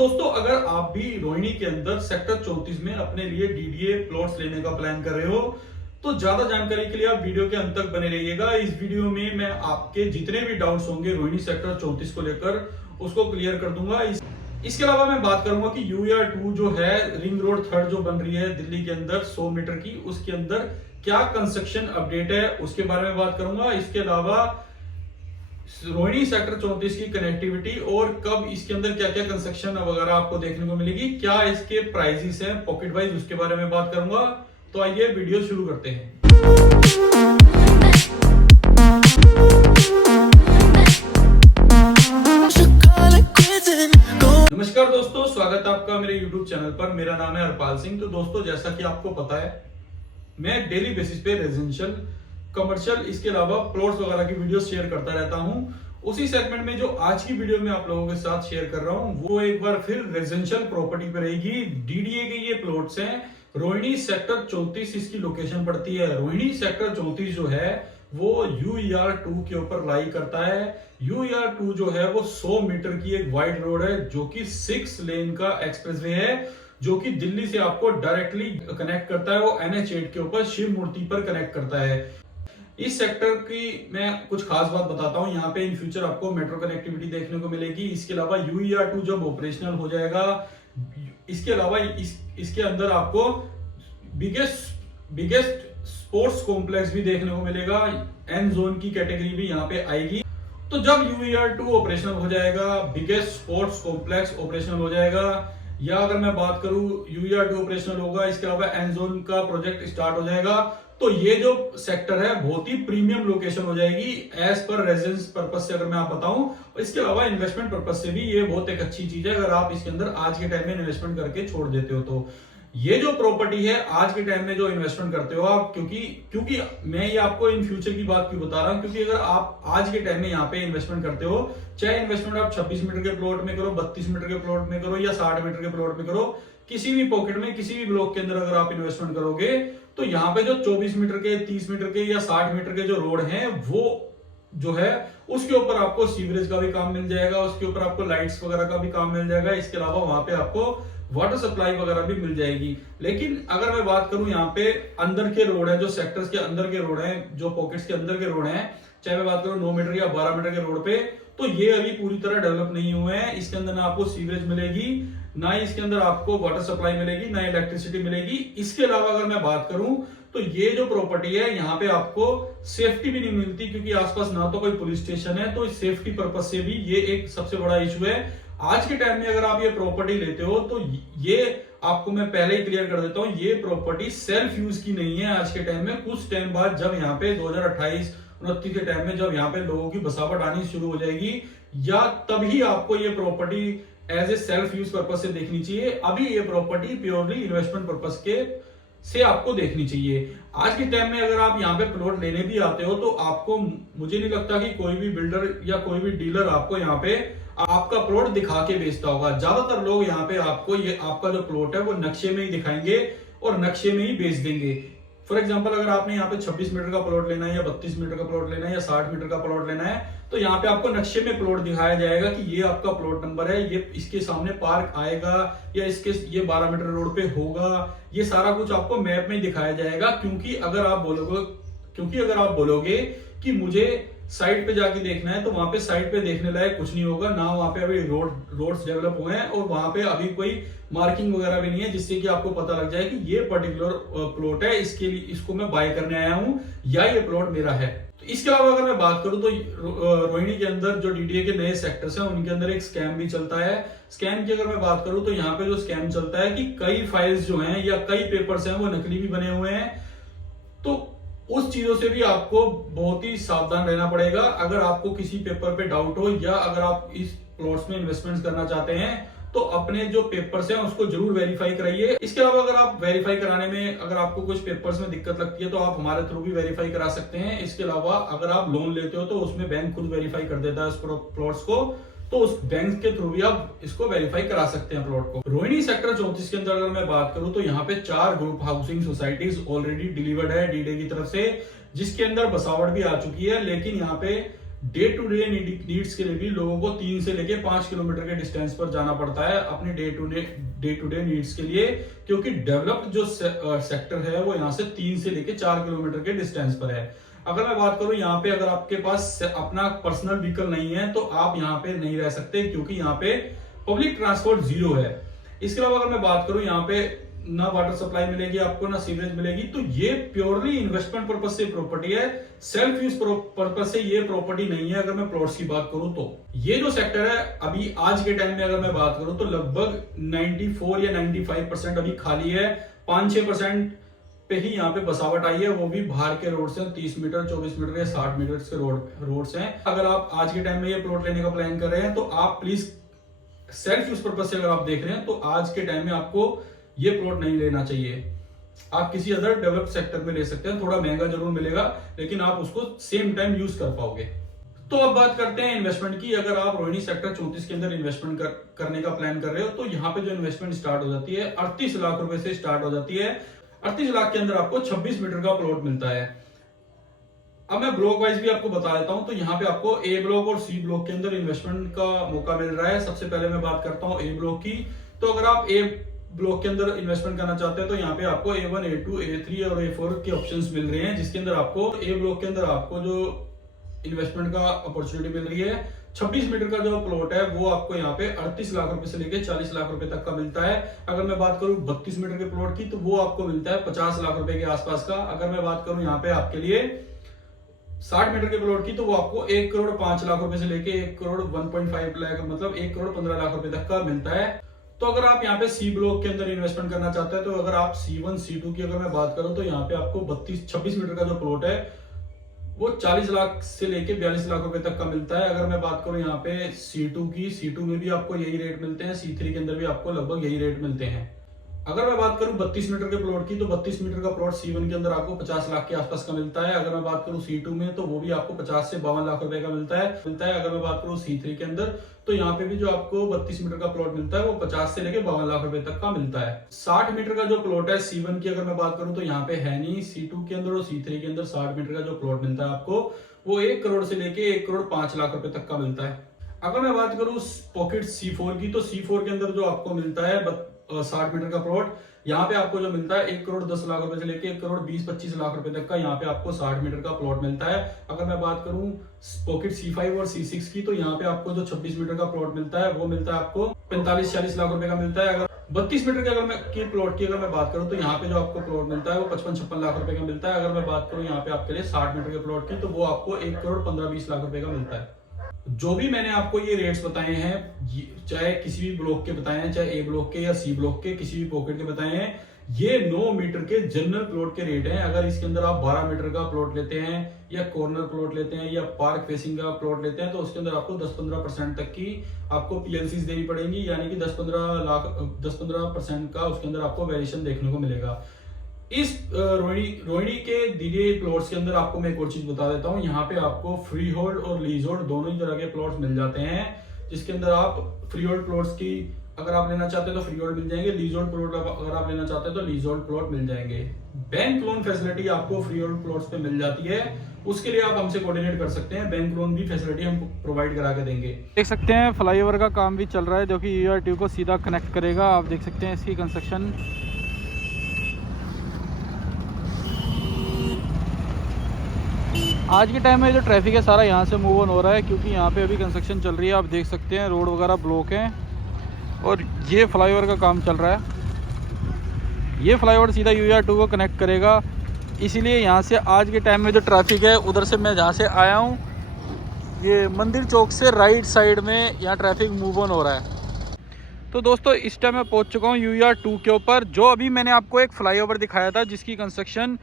दोस्तों, अगर आप भी रोहिणी के अंदर सेक्टर 34 में अपने लिए डीडीए प्लॉट्स लेने का प्लान कर रहे हो तो ज्यादा जानकारी के लिए आप वीडियो के अंत तक बने रहिएगा। इस वीडियो में मैं आपके जितने भी डाउट्स होंगे रोहिणी सेक्टर 34 को लेकर उसको क्लियर कर दूंगा। इसके अलावा मैं बात करूंगा कि UER2 जो है रिंग रोड थर्ड जो बन रही है दिल्ली के अंदर 100 मीटर की, उसके अंदर क्या कंस्ट्रक्शन अपडेट है उसके बारे में बात करूंगा। इसके अलावा रोहिणी सेक्टर 34 की कनेक्टिविटी और कब इसके अंदर क्या क्या कंस्ट्रक्शन वगैरह आपको देखने को मिलेगी, क्या इसके प्राइसेस हैं पॉकेट वाइज, उसके बारे में बात करूंगा। तो आइए वीडियो शुरू करते हैं। नमस्कार दोस्तों, स्वागत है आपका मेरे YouTube चैनल पर। मेरा नाम है हरपाल सिंह। तो दोस्तों, जैसा कि आपको पता है मैं डेली बेसिस पे रेजिडेंशियल, कमर्शियल, इसके अलावा प्लॉट्स वगैरह की वीडियो शेयर करता रहता हूं। उसी सेगमेंट में जो आज की वीडियो में आप लोगों के साथ शेयर कर रहा हूं वो एक बार फिर रेजिडेंशियल प्रॉपर्टी पे रहेगी। डीडीए के ये प्लॉट्स हैं। रोहिणी सेक्टर 34 इसकी लोकेशन पड़ती है। रोहिणी सेक्टर 34 जो है वो UER2 के ऊपर लाई करता है। UER2 जो है वो 100 मीटर की एक वाइड रोड है जो कि 6 लेन का एक्सप्रेसवे है, जो कि दिल्ली से आपको डायरेक्टली कनेक्ट करता है। वो NH8 के ऊपर शिव मूर्ति पर कनेक्ट करता है। इस सेक्टर की मैं कुछ खास बात बताता हूं। यहाँ पे इन फ्यूचर आपको मेट्रो कनेक्टिविटी देखने को मिलेगी। इसके अलावा UER2 जब ऑपरेशनल हो जाएगा, इसके अलावा इसके अंदर आपको बिगेस्ट स्पोर्ट्स कॉम्प्लेक्स भी देखने को मिलेगा। एन जोन की कैटेगरी भी यहाँ पे आएगी। तो जब UER2 ऑपरेशनल हो जाएगा, बिगेस्ट स्पोर्ट्स कॉम्प्लेक्स ऑपरेशनल हो जाएगा, या अगर मैं बात करूं UER2 ऑपरेशनल होगा, इसके अलावा एन जोन का प्रोजेक्ट स्टार्ट हो जाएगा, तो ये जो सेक्टर है बहुत ही प्रीमियम लोकेशन हो जाएगी एज पर रेजिडेंस पर्पस से। अगर मैं आप बताऊं, इसके अलावा इन्वेस्टमेंट पर्पस से भी ये बहुत एक अच्छी चीज है अगर आप इसके अंदर आज के टाइम में इन्वेस्टमेंट करके छोड़ देते हो। तो ये जो प्रॉपर्टी है आज के टाइम में जो इन्वेस्टमेंट करते हो आप, क्योंकि मैं ये आपको इन फ्यूचर की बात क्यों बता रहा हूं, क्योंकि अगर आप आज के टाइम में यहाँ पे इन्वेस्टमेंट करते हो, चाहे इन्वेस्टमेंट आप 26 मीटर के प्लॉट में करो, 32 मीटर के प्लॉट में करो या 60 मीटर के प्लॉट में करो, किसी भी पॉकेट में किसी भी ब्लॉक के अंदर अगर आप इन्वेस्टमेंट करोगे तो यहाँ पे जो 24 मीटर के, 30 मीटर के या 60 मीटर के जो रोड हैं वो जो है उसके ऊपर आपको सीवरेज का भी काम मिल जाएगा, उसके ऊपर आपको लाइट्स वगैरह का भी काम मिल जाएगा। इसके अलावा वहां पे आपको वाटर सप्लाई वगैरह भी मिल जाएगी। लेकिन अगर मैं बात करूं यहाँ पे अंदर के रोड है, जो सेक्टर्स के अंदर के रोड हैं, जो पॉकेट्स के अंदर के रोड हैं, चाहे मैं बात करूं 9 मीटर या 12 मीटर के रोड पे, तो ये अभी पूरी तरह डेवलप नहीं हुए हैं। इसके अंदर ना आपको सीवरेज मिलेगी, ना ही इसके अंदर आपको वाटर सप्लाई मिलेगी, ना इलेक्ट्रिसिटी मिलेगी। इसके अलावा अगर मैं बात करूं तो ये जो प्रॉपर्टी है यहाँ पे आपको सेफ्टी भी नहीं मिलती, क्योंकि आसपास ना तो कोई पुलिस स्टेशन है। तो सेफ्टी पर्पज से भी ये एक सबसे बड़ा इशू है। आज के टाइम में अगर आप ये प्रॉपर्टी लेते हो तो ये आपको मैं पहले ही क्लियर कर देता हूं, ये प्रॉपर्टी सेल्फ यूज की नहीं है। आज के टाइम में कुछ टाइम बाद जब यहाँ पे 2028-29 के टाइम में जब यहाँ पे लोगों की बसावट आनी शुरू हो जाएगी, या तभी आपको ये property as a self use purpose से देखनी चाहिए। अभी ये प्रॉपर्टी प्योरली इन्वेस्टमेंट पर्पज के से आपको देखनी चाहिए। आज के टाइम में अगर आप यहाँ पे प्लॉट लेने भी आते हो तो आपको, मुझे नहीं लगता कि कोई भी बिल्डर या कोई भी डीलर आपको यहाँ पे आपका प्लॉट दिखा के बेचता होगा। ज्यादातर लोग यहाँ पे आपको ये आपका जो प्लॉट है वो नक्शे में ही दिखाएंगे और नक्शे में ही बेच देंगे। फॉर एग्जांपल, अगर आपने यहाँ पे 26 मीटर का प्लॉट लेना है या 32 मीटर का प्लॉट लेना है या 60 मीटर का प्लॉट लेना है, तो यहाँ पे आपको नक्शे में प्लॉट दिखाया जाएगा कि ये आपका प्लॉट नंबर है, ये इसके सामने पार्क आएगा या इसके ये 12 मीटर रोड पे होगा। ये सारा कुछ आपको मैप में दिखाया जाएगा। क्योंकि अगर आप बोलोगे कि मुझे साइट पे जाके देखना है, तो वहां पे साइट पे देखने लायक कुछ नहीं होगा ना। वहां पे अभी रोड्स डेवलप हुए हैं और वहां पे अभी कोई मार्किंग वगैरह भी नहीं है जिससे कि आपको पता लग जाए कि ये पर्टिकुलर प्लॉट है, इसके लिए इसको मैं बाय करने आया हूं या ये प्लॉट मेरा है। तो इसके अलावा अगर मैं बात करूं तो रोहिणी के अंदर जो डीडीए के नए सेक्टर्स हैं उनके अंदर एक स्कैम भी चलता है। स्कैम की अगर मैं बात करूं तो यहाँ पे जो स्कैम चलता है कि कई फाइल्स जो हैं या कई पेपर्स हैं वो नकली भी बने हुए हैं। तो उस चीजों से भी आपको बहुत ही सावधान रहना पड़ेगा। अगर आपको किसी पेपर पे डाउट हो या अगर आप इस प्लॉट्स में इन्वेस्टमेंट करना चाहते हैं तो अपने जो पेपर्स हैं उसको जरूर वेरीफाई कराइए। इसके अलावा अगर आप वेरीफाई कराने में अगर आपको कुछ पेपर्स में दिक्कत लगती है तो आप हमारे थ्रू भी वेरीफाई करा सकते हैं। इसके अलावा अगर आप लोन लेते हो तो उसमें बैंक खुद वेरीफाई कर देता है उस प्लॉट्स को, तो उस बैंक के थ्रू भी आप इसको वेरीफाई करा सकते हैं प्लॉट को। रोहिणी सेक्टर 34 के अंदर अगर मैं बात करूं तो यहाँ पे 4 group housing societies already delivered है डीडीए की तरफ से, जिसके अंदर बसावट भी आ चुकी है। लेकिन यहाँ पे डे टू डे नीड्स के लिए भी लोगों को 3 से लेके 5 किलोमीटर के डिस्टेंस पर जाना पड़ता है अपने डे टू डे नीड्स के लिए, क्योंकि डेवलप्ड जो सेक्टर है वो यहाँ से 3 से लेके 4 किलोमीटर के डिस्टेंस पर है। अगर मैं बात करूं यहाँ पे, अगर आपके पास अपना पर्सनल व्हीकल नहीं है तो आप यहाँ पे नहीं रह सकते, क्योंकि यहाँ पे पब्लिक ट्रांसपोर्ट जीरो है। इसके अलावा अगर मैं बात करूं यहाँ पे ना वाटर सप्लाई मिलेगी आपको, ना सीवरेज मिलेगी, तो ये प्योरली इन्वेस्टमेंट पर्पज से प्रॉपर्टी है, सेल्फ यूज पर्पज से ये प्रॉपर्टी नहीं है। अगर मैं प्लॉट्स की बात करूं तो ये जो सेक्टर है अभी आज के टाइम में अगर मैं बात करूं तो लगभग 94 या 95% अभी खाली है। 5-6% पे ही यहाँ पे बसावट आई है, वो भी बाहर के रोड से 30 मीटर 24 मीटर या 60 मीटर के रोड्स हैं। अगर आप आज के टाइम में ये प्लॉट लेने का प्लान कर रहे हैं तो आप प्लीज सेल्फ यूज पर्पज से अगर आप देख रहे हैं तो आज के टाइम में आपको ये प्लॉट नहीं लेना चाहिए। आप किसी अदर डेवलप्ड सेक्टर में ले सकते हैं, थोड़ा महंगा जरूर मिलेगा लेकिन आप उसको सेम टाइम यूज कर पाओगे। तो अब बात करते हैं इन्वेस्टमेंट की। अगर आप रोहिणी सेक्टर 34 के अंदर इन्वेस्टमेंट करने का प्लान कर रहे हो तो यहाँ पे जो इन्वेस्टमेंट स्टार्ट हो जाती है 38 लाख रुपए से स्टार्ट हो जाती है। 38 लाख के अंदर आपको 26 मीटर का प्लॉट मिलता है। अब मैं ब्लॉक वाइज भी आपको बता देता हूं, तो यहाँ पे आपको ए ब्लॉक और सी ब्लॉक के अंदर इन्वेस्टमेंट का मौका मिल रहा है। सबसे पहले मैं बात करता हूं ए ब्लॉक की। तो अगर आप ए ब्लॉक के अंदर इन्वेस्टमेंट करना चाहते हैं तो यहाँ पे आपको A1, A2, A3 और A4 के ऑप्शंस मिल रहे हैं, जिसके अंदर आपको ए ब्लॉक के अंदर आपको जो इन्वेस्टमेंट का अपॉर्चुनिटी मिल रही है 26 मीटर का जो प्लॉट है वो आपको यहाँ पे 38 लाख रुपए से लेके 40 लाख रुपए तक का मिलता है। अगर मैं बात करूं 32 मीटर के प्लॉट की तो वो आपको मिलता है 50 लाख रुपए के आसपास का। अगर मैं बात करूं यहाँ पे आपके लिए 60 मीटर के प्लॉट की तो वो आपको 1 करोड़ 5 लाख रुपए से लेके 1 करोड़ 1.5 लाख मतलब 1 करोड़ 15 लाख रुपए तक का मिलता है। तो अगर आप यहाँ पे सी ब्लॉक के अंदर इन्वेस्टमेंट करना चाहते हैं तो अगर आप C1 C2 की अगर मैं बात करूं तो यहाँ पे आपको 26 मीटर का जो प्लॉट है वो 40 लाख से लेके 42 लाख रुपए तक का मिलता है। अगर मैं बात करूं यहाँ पे C2 की, C2 में भी आपको यही रेट मिलते हैं, C3 के अंदर भी आपको लगभग यही रेट मिलते हैं। अगर मैं बात करूं 32 मीटर के प्लॉट की तो 32 मीटर का प्लॉट C1 के अंदर आपको 50 लाख के आसपास का मिलता है। अगर मैं बात करूं C2 में तो वो भी आपको 50 से 52 लाख रुपए का मिलता है। अगर मैं बात करूं C3 के अंदर तो यहाँ पे भी जो आपको 32 मीटर का प्लॉट मिलता है वो 50 से लेके 52 लाख रुपए तक का मिलता है। 60 मीटर का जो प्लॉट है C1 की अगर मैं बात करूं तो यहाँ पे है नहीं। C2 के अंदर और C3 के अंदर 60 मीटर का जो प्लॉट मिलता है आपको वो 1 करोड़ से लेके 1 करोड़ 5 लाख रुपए तक का मिलता है। अगर मैं बात करूं पॉकेट C4 की तो C4 के अंदर जो आपको मिलता है 60 मीटर का प्लॉट, यहाँ पे आपको जो मिलता है 1 करोड़ 10 लाख रुपए से लेके 1 करोड़ 20-25 लाख रुपए तक का यहाँ पे आपको 60 मीटर का प्लॉट मिलता है। अगर मैं बात करूं पॉकेट C5 और C6 की तो यहाँ पे आपको जो 26 मीटर का प्लॉट मिलता है वो मिलता है आपको 45-46 लाख रुपए का मिलता है। अगर 32 मीटर के प्लॉट की अगर मैं बात करूं तो यहाँ पे जो आपको प्लॉट मिलता है वो 55-56 लाख रुपए का मिलता है। अगर मैं बात करूं यहाँ पे आपके लिए 60 मीटर के प्लॉट की तो वो आपको 1 करोड़ 15-20 लाख रुपए का मिलता है। जो भी मैंने आपको ये रेट्स बताए हैं, चाहे किसी भी ब्लॉक के बताए हैं, चाहे ए ब्लॉक के या सी ब्लॉक के, किसी भी पॉकेट के बताए हैं, ये 9 मीटर के जनरल प्लॉट के रेट हैं। अगर इसके अंदर आप 12 मीटर का प्लॉट लेते हैं या कॉर्नर प्लॉट लेते हैं या पार्क फेसिंग का प्लॉट लेते हैं तो उसके अंदर आपको 10-15% तक की आपको PLCs देनी पड़ेंगी, यानी कि 10-15% का उसके अंदर आपको वेरिएशन देखने को मिलेगा। इस रोहिणी के दिए प्लॉट्स के अंदर आपको मैं एक और चीज बता देता हूं, यहाँ पे आपको फ्री होल्ड और लीज होल्ड दोनों ही तरह के प्लॉट्स मिल जाते हैं, जिसके अंदर आप फ्री होल्ड प्लॉट्स की अगर आप लेना चाहते हैं तो फ्री होल्ड मिल जाएंगे, लीज होल्ड प्लॉट अगर आप लेना चाहते हैं तो लीज होल्ड प्लॉट मिल जाएंगे। बैंक लोन फैसिलिटी आपको फ्री होल्ड प्लॉट्स पे मिल जाती है, उसके लिए आप हमसे कोऑर्डिनेट कर सकते हैं। बैंक लोन भी फैसिलिटी हम प्रोवाइड करा के देंगे। देख सकते हैं फ्लाईओवर का काम भी चल रहा है जो कि UR2 को सीधा कनेक्ट करेगा। आप देख सकते हैं इसकी कंस्ट्रक्शन आज के टाइम में जो ट्रैफिक है सारा यहाँ से मूव ऑन हो रहा है, क्योंकि यहाँ पे अभी कंस्ट्रक्शन चल रही है। आप देख सकते हैं रोड वगैरह ब्लॉक हैं और ये फ्लाईओवर का काम चल रहा है। ये फ्लाईओवर सीधा UR2 को कनेक्ट करेगा, इसीलिए यहाँ से आज के टाइम में जो ट्रैफिक है, उधर से मैं जहाँ से आया हूँ ये मंदिर चौक से राइट साइड में यहाँ ट्रैफिक मूव ऑन हो रहा है। तो दोस्तों इस टाइम मैं पहुँच चुका हूँ UR2 के ऊपर। जो अभी मैंने आपको एक फ्लाईओवर दिखाया था जिसकी कंस्ट्रक्शन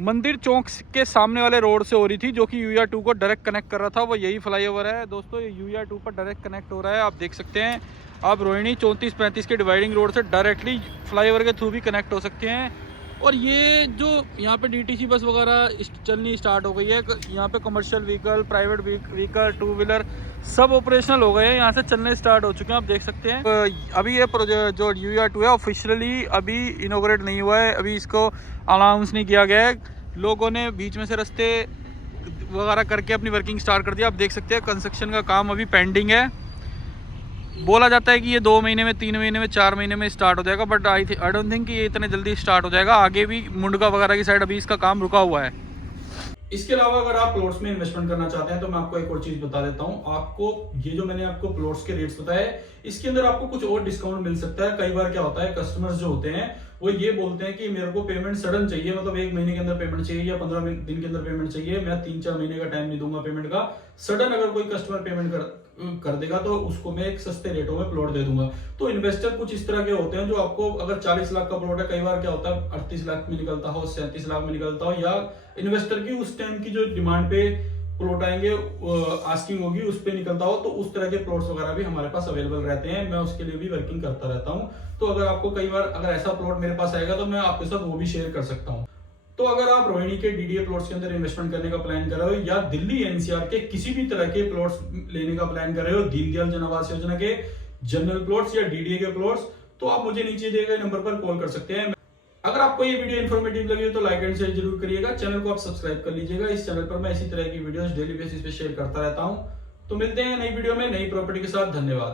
मंदिर चौक के सामने वाले रोड से हो रही थी, जो कि UR2 को डायरेक्ट कनेक्ट कर रहा था, वो यही फ्लाईओवर है दोस्तों। ये UR2 पर डायरेक्ट कनेक्ट हो रहा है। आप देख सकते हैं आप रोहिणी 34-35 के डिवाइडिंग रोड से डायरेक्टली फ्लाईओवर के थ्रू भी कनेक्ट हो सकते हैं। और ये जो यहाँ पे DTC बस वगैरह चलनी स्टार्ट हो गई है, यहाँ पे commercial vehicle, private vehicle, 2 wheeler सब ऑपरेशनल हो गए हैं, यहाँ से चलने स्टार्ट हो चुके हैं। आप देख सकते हैं अभी ये जो UR2 है ऑफिशियली अभी इनॉग्रेट नहीं हुआ है, अभी इसको अनाउंस नहीं किया गया है। लोगों ने बीच में से रास्ते वगैरह करके अपनी वर्किंग स्टार्ट कर दिया। आप देख सकते हैं कंस्ट्रक्शन का काम अभी पेंडिंग है। बोला जाता है कि ये 2 महीने में, 3 महीने में, 4 महीने में स्टार्ट हो जाएगा, बट आई डोंट थिंक कि ये इतने जल्दी स्टार्ट हो जाएगा। आगे भी मुंडका वगैरह की साइड अभी इसका काम रुका हुआ है। इसके अलावा अगर आप प्लॉट्स में इन्वेस्टमेंट करना चाहते हैं तो मैं आपको एक और चीज बता देता हूं। आपको ये जो मैंने आपको प्लॉट्स के रेट्स बताए, इसके अंदर आपको कुछ और डिस्काउंट मिल सकता है। कई बार क्या होता है, कस्टमर्स जो होते हैं वो ये बोलते हैं कि मेरे को पेमेंट सडन चाहिए, मतलब 1 महीने के अंदर पेमेंट चाहिए या 15 दिन के अंदर पेमेंट चाहिए, मैं 3-4 महीने का टाइम नहीं दूंगा पेमेंट का। सडन अगर कोई कस्टमर पेमेंट कर देगा तो उसको मैं एक सस्ते रेटों में प्लॉट दे दूंगा। तो इन्वेस्टर कुछ इस तरह के होते हैं जो आपको, अगर 40 लाख का प्लॉट है, कई बार क्या होता है 38 लाख में निकलता हो, 37 लाख में निकलता हो, या इन्वेस्टर की उस टाइम की जो डिमांड पे प्लॉट आएंगे, आस्किंग होगी, उस पे निकलता हो, तो उस तरह के प्लॉट्स वगैरह भी हमारे पास अवेलेबल रहते हैं। मैं उसके लिए भी वर्किंग करता रहता हूं। तो अगर आपको कई बार अगर ऐसा प्लॉट मेरे पास आएगा तो मैं आपके साथ वो भी शेयर कर सकता हूं। तो अगर आप रोहिणी के डीडीए प्लॉट्स के अंदर इन्वेस्टमेंट करने का प्लान कर रहे हो, या दिल्ली एनसीआर के किसी भी तरह के प्लॉट्स लेने का प्लान कर रहे हो, दीनदयाल जन आवास योजना के जनरल प्लॉट्स या डीडीए के प्लॉट्स, तो आप मुझे नीचे दिए गए नंबर पर कॉल कर सकते हैं। अगर आपको ये वीडियो इन्फॉर्मेटिव लगी हो तो लाइक एंड शेयर जरूर करिएगा। चैनल को आप सब्सक्राइब कर लीजिएगा। इस चैनल पर मैं इसी तरह की वीडियोस डेली बेसिस पे शेयर करता रहता हूं। तो मिलते हैं नई वीडियो में नई प्रॉपर्टी के साथ। धन्यवाद।